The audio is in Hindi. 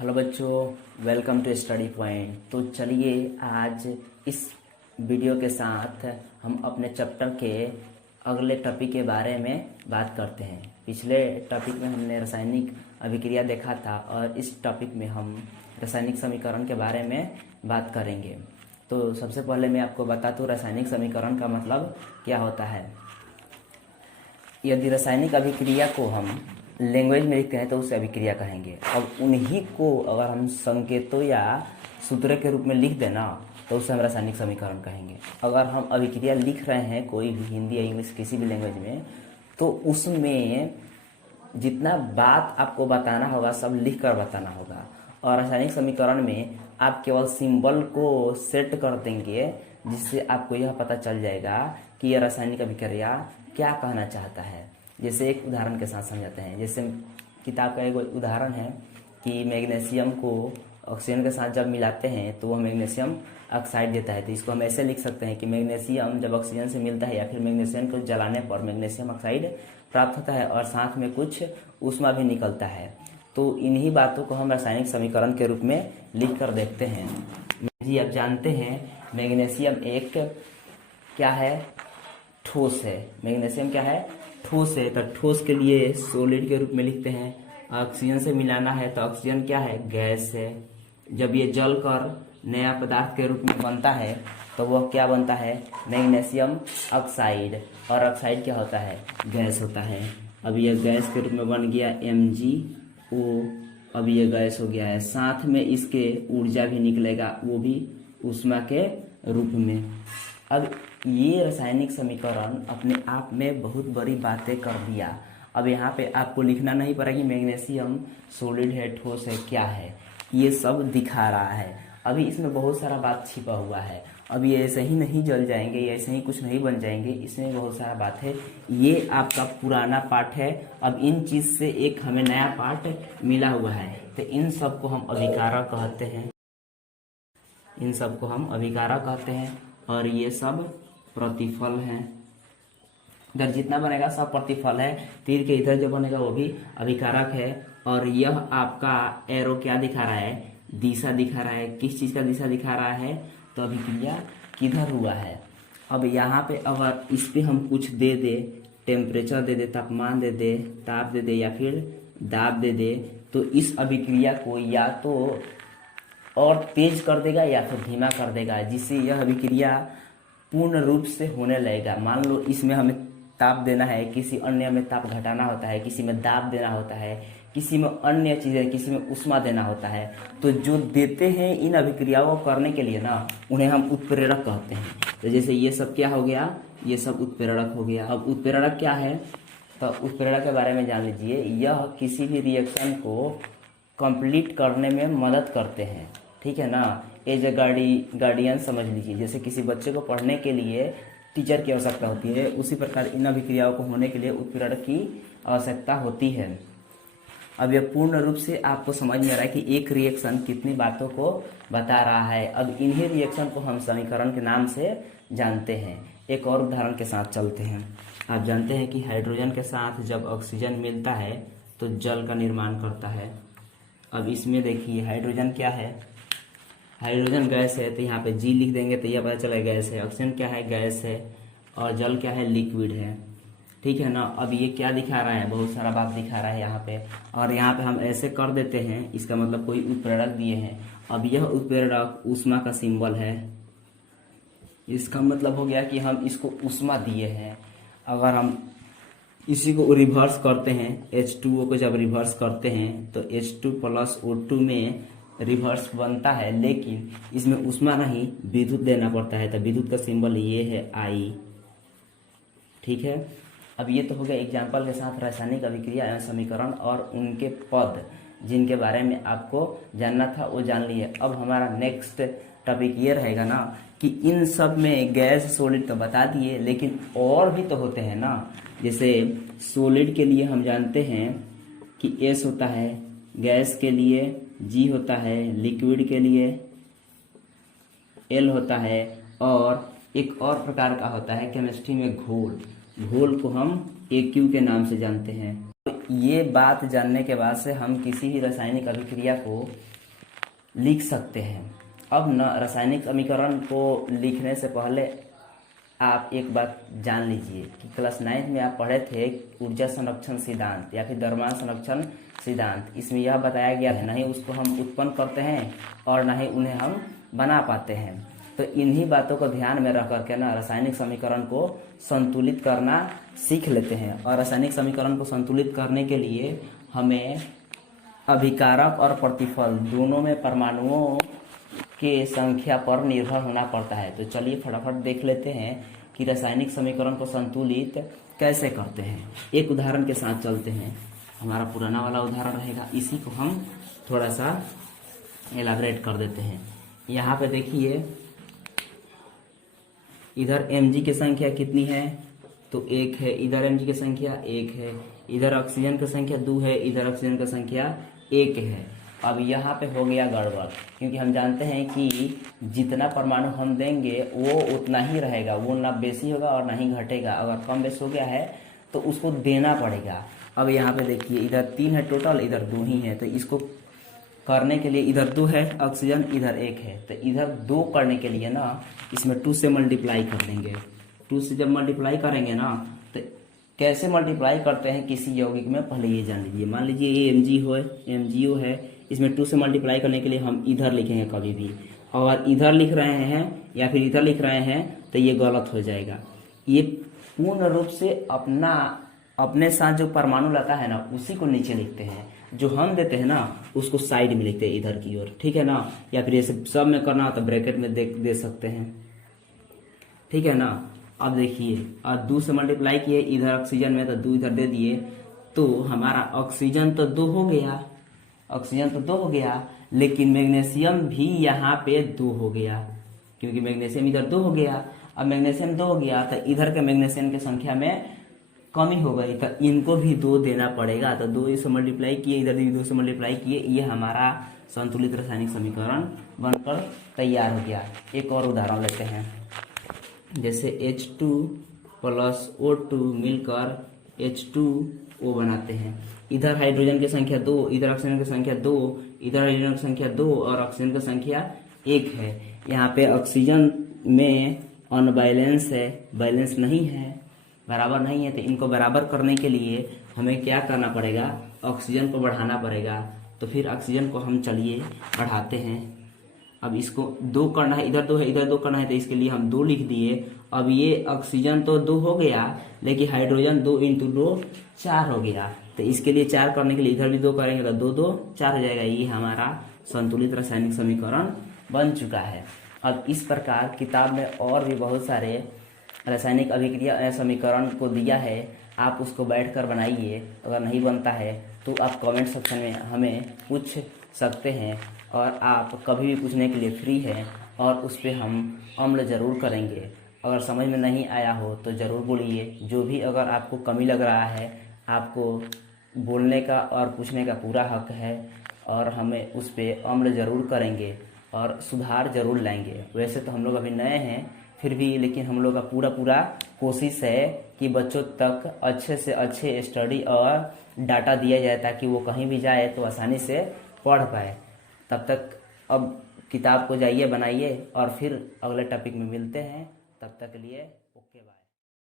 हेलो बच्चों, वेलकम टू स्टडी पॉइंट। तो चलिए आज इस वीडियो के साथ हम अपने चैप्टर के अगले टॉपिक के बारे में बात करते हैं। पिछले टॉपिक में हमने रासायनिक अभिक्रिया देखा था और इस टॉपिक में हम रासायनिक समीकरण के बारे में बात करेंगे। तो सबसे पहले मैं आपको बता दूं रासायनिक समीकरण का मतलब क्या होता है। यदि रासायनिक अभिक्रिया को हम लैंग्वेज में लिखते हैं तो उसे अभिक्रिया कहेंगे। अब उन्हीं को अगर हम संकेतों या सूत्र के रूप में लिख देना तो उसे हम रासायनिक समीकरण कहेंगे। अगर हम अभिक्रिया लिख रहे हैं कोई भी हिंदी या इंग्लिश किसी भी लैंग्वेज में, तो उसमें जितना बात आपको बताना होगा सब लिख कर बताना होगा। और रासायनिक समीकरण में आप केवल सिंबल को सेट कर देंगे जिससे आपको यह पता चल जाएगा कि यह रासायनिक अभिक्रिया क्या कहना चाहता है। जैसे एक उदाहरण के साथ समझाते हैं। जैसे किताब का एक उदाहरण है कि मैग्नीशियम को ऑक्सीजन के साथ जब मिलाते हैं तो वह मैग्नीशियम ऑक्साइड देता है। तो इसको हम ऐसे लिख सकते हैं कि मैग्नीशियम जब ऑक्सीजन से मिलता है या फिर मैग्नीशियम को जलाने पर मैग्नीशियम ऑक्साइड प्राप्त होता है और साथ में कुछ ऊष्मा भी निकलता है। तो इन्हीं बातों को हम रासायनिक समीकरण के रूप में लिख कर देखते हैं। जी आप जानते हैं मैग्नीशियम एक क्या है, ठोस है। मैग्नीशियम क्या है, ठोस है। तो ठोस के लिए सॉलिड के रूप में लिखते हैं। ऑक्सीजन से मिलाना है तो ऑक्सीजन क्या है, गैस है। जब ये जल कर नया पदार्थ के रूप में बनता है तो वह क्या बनता है, मैग्नीशियम ऑक्साइड। और ऑक्साइड क्या होता है, गैस होता है। अब यह गैस के रूप में बन गया MgO। अब यह गैस हो गया है, साथ में इसके ऊर्जा भी निकलेगा, वो भी ऊष्मा के रूप में। अब ये रासायनिक समीकरण अपने आप में बहुत बड़ी बातें कर दिया। अब यहाँ पे आपको लिखना नहीं पड़ा कि मैग्नीशियम सॉलिड है, ठोस है, क्या है, ये सब दिखा रहा है। अभी इसमें बहुत सारा बात छिपा हुआ है। अब ये ऐसे ही नहीं जल जाएंगे, ये ऐसे ही कुछ नहीं बन जाएंगे, इसमें बहुत सारा बात है। ये आपका पुराना पाठ है। अब इन चीज से एक हमें नया पाठ मिला हुआ है, तो इन सबको हम अभिकारक कहते हैं। इन सबको हम अभिकारक कहते हैं और ये सब प्रतिफल है। इधर जितना बनेगा सब प्रतिफल है। तीर के इधर जो बनेगा वो भी अभिकारक है। और यह आपका एरो क्या दिखा रहा है, दिशा दिखा रहा है। किस चीज का दिशा दिखा रहा है, तो अभिक्रिया किधर हुआ है। अब यहाँ पे अगर इस पे हम कुछ दे दे, टेम्परेचर दे दे, तापमान दे दे, ताप दे दे या फिर दाब दे दे, तो इस अभिक्रिया को या तो और तेज कर देगा या फिर धीमा कर देगा, जिससे यह अभिक्रिया पूर्ण रूप से होने लगेगा। मान लो इसमें हमें ताप देना है, किसी अन्य में ताप घटाना होता है, किसी में दाब देना होता है, किसी में अन्य चीजें, किसी में ऊष्मा देना होता है। तो जो देते हैं इन अभिक्रियाओं को करने के लिए ना, उन्हें हम उत्प्रेरक कहते हैं। तो जैसे ये सब क्या हो गया, ये सब उत्प्रेरक हो गया। अब उत्प्रेरक क्या है, तो उत्प्रेरक के बारे में जान लीजिए। यह किसी भी रिएक्शन को कंप्लीट करने में मदद करते हैं, ठीक है ना। एज ए गार्डियन समझ लीजिए। जैसे किसी बच्चे को पढ़ने के लिए टीचर की आवश्यकता होती है, उसी प्रकार इन अभिक्रियाओं को होने के लिए उत्प्रेरक की आवश्यकता होती है। अब यह पूर्ण रूप से आपको समझ में आ रहा है कि एक रिएक्शन कितनी बातों को बता रहा है। अब इन्हीं रिएक्शन को हम समीकरण के नाम से जानते हैं। एक और उदाहरण के साथ चलते हैं। आप जानते हैं कि हाइड्रोजन के साथ जब ऑक्सीजन मिलता है तो जल का निर्माण करता है। अब इसमें देखिए हाइड्रोजन क्या है, हाइड्रोजन गैस है, तो यहाँ पे G लिख देंगे तो यह पता चला गैस है। ऑक्सीजन क्या है, गैस है। और जल क्या है, लिक्विड है, ठीक है ना। अब ये क्या दिखा रहा है, बहुत सारा बात दिखा रहा है यहाँ पे। और यहाँ पे हम ऐसे कर देते हैं, इसका मतलब कोई उत्प्रेरक दिए हैं। अब यह उत्प्रेरक ऊष्मा का सिंबल है, इसका मतलब हो गया कि हम इसको ऊष्मा दिए हैं। अगर हम इसी को रिवर्स करते हैं, H2O को जब रिवर्स करते हैं तो H2 + O2 में रिवर्स बनता है, लेकिन इसमें ऊष्मा नहीं, विद्युत देना पड़ता है। तो विद्युत का सिंबल ये है I, ठीक है। अब ये तो हो गया एग्जाम्पल के साथ रासायनिक अभिक्रिया एवं समीकरण और उनके पद जिनके बारे में आपको जानना था वो जान लिए। अब हमारा नेक्स्ट टॉपिक ये रहेगा ना कि इन सब में गैस सॉलिड तो बता दिए, लेकिन और भी तो होते हैं ना। जैसे सॉलिड के लिए हम जानते हैं कि S होता है, गैस के लिए G होता है, लिक्विड के लिए L होता है, और एक और प्रकार का होता है केमिस्ट्री में घोल। घोल को हम AQ के नाम से जानते हैं। ये बात जानने के बाद से हम किसी भी रासायनिक अभिक्रिया को लिख सकते हैं। अब न रासायनिक समीकरण को लिखने से पहले आप एक बात जान लीजिए कि क्लास 9 में आप पढ़े थे ऊर्जा संरक्षण सिद्धांत या फिर द्रव्यमान संरक्षण सिद्धांत। इसमें यह बताया गया है, नहीं उसको हम उत्पन्न करते हैं और ना ही उन्हें हम बना पाते हैं। तो इन्हीं बातों को ध्यान में रख करके ना रासायनिक समीकरण को संतुलित करना सीख लेते हैं। और रासायनिक समीकरण को संतुलित करने के लिए हमें अभिकारक और प्रतिफल दोनों में परमाणुओं के संख्या पर निर्भर होना पड़ता है। तो चलिए फटाफट देख लेते हैं कि रासायनिक समीकरण को संतुलित कैसे करते हैं। एक उदाहरण के साथ चलते हैं, हमारा पुराना वाला उदाहरण रहेगा, इसी को हम थोड़ा सा एलाबरेट कर देते हैं। यहाँ पे देखिए इधर Mg की संख्या कितनी है, तो 1 है। इधर Mg की संख्या 1 है। इधर ऑक्सीजन की संख्या 2 है। इधर ऑक्सीजन की संख्या 1 है। अब यहाँ पे हो गया गड़बड़, क्योंकि हम जानते हैं कि जितना परमाणु हम देंगे वो उतना ही रहेगा, वो ना बेसी होगा और ना ही घटेगा। अगर कम बेस हो गया है तो उसको देना पड़ेगा। अब यहाँ पे देखिए इधर 3 है टोटल, इधर 2 ही है। तो इसको करने के लिए इधर 2 है ऑक्सीजन, इधर 1 है। तो इधर 2 करने के लिए ना इसमें 2 से मल्टीप्लाई कर देंगे। 2 से जब मल्टीप्लाई करेंगे ना तो कैसे मल्टीप्लाई करते हैं किसी यौगिक में, पहले ये जान लीजिए। मान लीजिए ये MgO है, इसमें 2 से मल्टीप्लाई करने के लिए हम इधर लिखेंगे कभी भी। और इधर लिख रहे हैं या फिर इधर लिख रहे हैं तो ये गलत हो जाएगा। ये पूर्ण रूप से अपने साथ जो परमाणु लाता है ना उसी को नीचे लिखते हैं, जो हम देते हैं ना उसको साइड में लिखते हैं इधर की ओर, ठीक है ना। या फिर ये सब में करना हो तो ब्रैकेट में दे सकते हैं, ठीक है ना। अब देखिए और 2 से मल्टीप्लाई किए इधर ऑक्सीजन में तो 2 इधर दे दिए, तो हमारा ऑक्सीजन तो 2 हो गया, लेकिन मैग्नीशियम भी यहाँ पे 2 हो गया, क्योंकि मैग्नीशियम इधर 2 हो गया। अब मैग्नीशियम 2 हो गया तो इधर के मैग्नीशियम की संख्या में कमी हो गई, तो इनको भी 2 देना पड़ेगा। तो 2 से मल्टीप्लाई किए, इधर भी 2 से मल्टीप्लाई किए, ये हमारा संतुलित रासायनिक समीकरण बनकर तैयार हो गया। एक और उदाहरण लेते हैं, जैसे H2 प्लस O2 मिलकर H2O बनाते हैं। इधर हाइड्रोजन की संख्या 2, इधर ऑक्सीजन की संख्या 2, इधर हाइड्रोजन की संख्या 2 और ऑक्सीजन की संख्या 1 है। यहाँ पे ऑक्सीजन में अनबैलेंस है, बैलेंस नहीं है, बराबर नहीं है। तो इनको बराबर करने के लिए हमें क्या करना पड़ेगा, ऑक्सीजन को बढ़ाना पड़ेगा। तो फिर ऑक्सीजन को हम चलिए बढ़ाते हैं। अब इसको 2 करना है, इधर 2 है, इधर 2 करना है, तो इसके लिए हम 2 लिख दिए। अब ये ऑक्सीजन तो 2 हो गया, लेकिन हाइड्रोजन 2 × 2 4 हो गया। तो इसके लिए 4 करने के लिए इधर भी 2 करेंगे तो 2 2 4 हो जाएगा। ये हमारा संतुलित रासायनिक समीकरण बन चुका है। अब इस प्रकार किताब में और भी बहुत सारे रासायनिक अभिक्रिया समीकरण को दिया है, आप उसको बैठकर बनाइए। अगर नहीं बनता है तो आप कमेंट सेक्शन में हमें पूछ सकते हैं, और आप कभी भी पूछने के लिए फ्री हैं, और उस पर हम अमल ज़रूर करेंगे। अगर समझ में नहीं आया हो तो ज़रूर बोलिए। जो भी अगर आपको कमी लग रहा है, आपको बोलने का और पूछने का पूरा हक है, और हमें उस पर अमल ज़रूर करेंगे और सुधार ज़रूर लाएंगे। वैसे तो हम लोग अभी नए हैं फिर भी, लेकिन हम लोग का पूरा कोशिश है कि बच्चों तक अच्छे से अच्छे स्टडी और डाटा दिया जाए, ताकि वो कहीं भी जाए तो आसानी से पढ़ पाए। तब तक अब किताब को जाइए बनाइए, और फिर अगले टॉपिक में मिलते हैं। तब तक के लिए